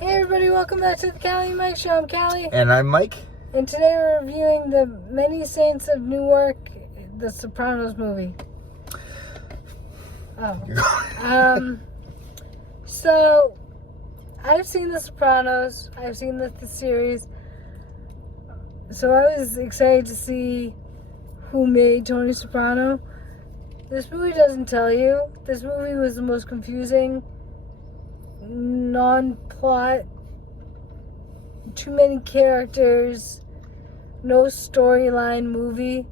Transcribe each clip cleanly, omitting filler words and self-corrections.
Hey everybody, welcome back to the Callie and Mike Show. I'm Callie. And I'm Mike. And today we're reviewing the Many Saints of Newark, the Sopranos movie. So, I've seen the Sopranos. I've seen the series. So I was excited to see who made Tony Soprano. This movie doesn't tell you. This movie was the most confusing, non-plot, too many characters, no storyline movie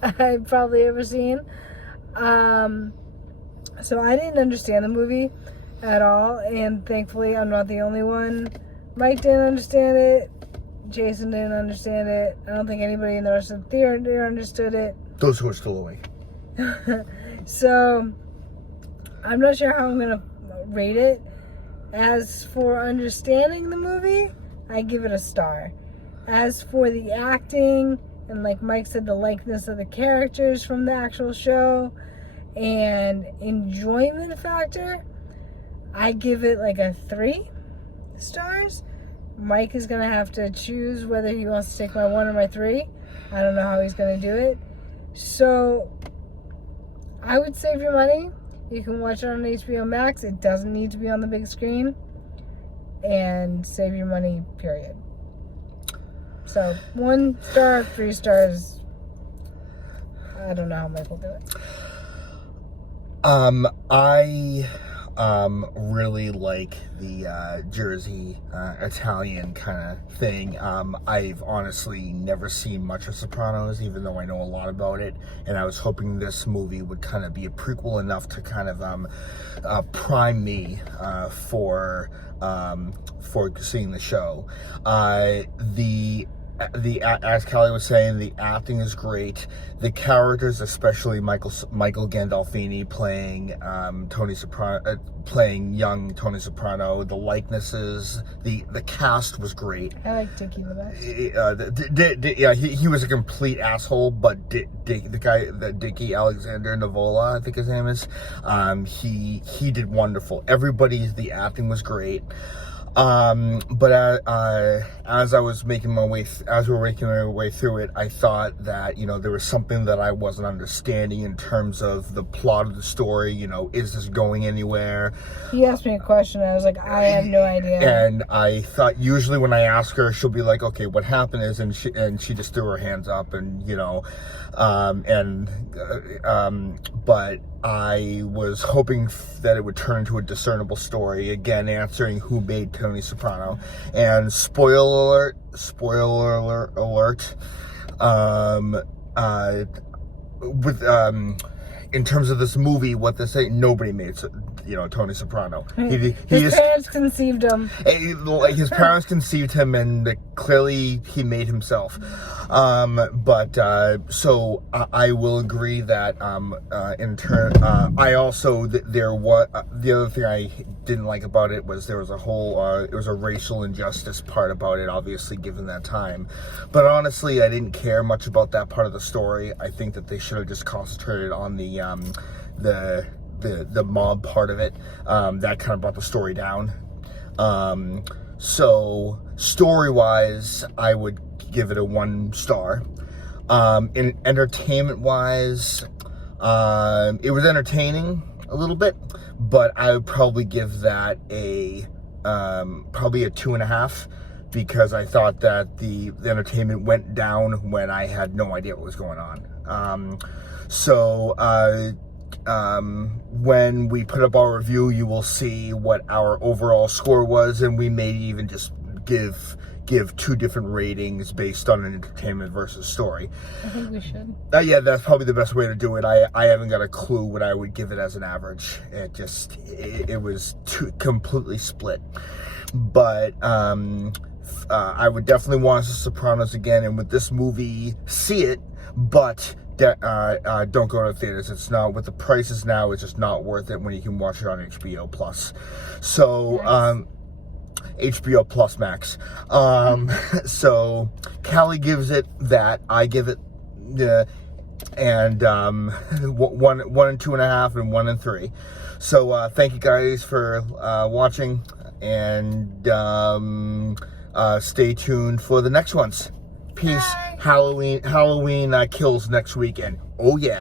I've probably ever seen. So I didn't understand the movie at all, and thankfully I'm not the only one. Mike didn't understand it. Jason didn't understand it. I don't think anybody in the rest of the theater understood it. Those who are still awake. So I'm not sure how I'm going to rate it. As for understanding the movie, I give it a star. As for the acting, and like Mike said, the likeness of the characters from the actual show, and enjoyment factor, I give it like a 3 stars. Mike is going to have to choose whether he wants to take my 1 or my 3. I don't know how he's going to do it. So, I would save your money. You can watch it on HBO Max. It doesn't need to be on the big screen. And save your money, period. So, 1 star, 3 stars. I don't know how Mike will do it. I really like the Jersey Italian kind of thing. I've honestly never seen much of Sopranos, even though I know a lot about it, and I was hoping this movie would kind of be a prequel enough to kind of prime me for seeing the show. As Callie was saying, the acting is great. The characters, especially Michael Gandolfini playing Tony Soprano, playing young Tony Soprano. The likenesses, the cast was great. I like Dickie the best. Yeah, he was a complete asshole, but Dickie Alexander Nivola, I think his name is. He did wonderful. The acting was great. But as we were making our way through it, I thought that, there was something that I wasn't understanding in terms of the plot of the story. Is this going anywhere? He asked me a question, and I was like, I have no idea. And I thought usually when I ask her, she'll be like, okay, what happened is, and she just threw her hands up, and, but I was hoping that it would turn into a discernible story, again, answering who made Tony Soprano. And spoiler alert, in terms of this movie, what they say, nobody made, Tony Soprano. His parents conceived him. His parents conceived him, and clearly he made himself. So I will agree that in turn, I also the other thing I didn't like about it was there was a whole it was a racial injustice part about it, obviously given that time. But honestly, I didn't care much about that part of the story. I think that they should have just concentrated on the mob part of it. That kind of brought the story down. So story-wise, I would give it a 1 star. In entertainment-wise, it was entertaining a little bit, but I would probably give that probably a 2.5, because I thought that the entertainment went down when I had no idea what was going on. When we put up our review, you will see what our overall score was, and we may even just give 2 different ratings based on an entertainment versus story. I think we should. Yeah, that's probably the best way to do it. I haven't got a clue what I would give it as an average. It was completely split. But I would definitely watch The Sopranos again, and with this movie, see it, but don't go to the theaters. It's not, with the prices now, it's just not worth it when you can watch it on HBO Plus. So, nice. HBO Plus Max. So Callie gives it that. I give it and 1 and 2.5 and 1 and 3. So thank you guys for watching. And stay tuned for the next ones. Peace. Bye. Halloween kills next weekend. Oh yeah.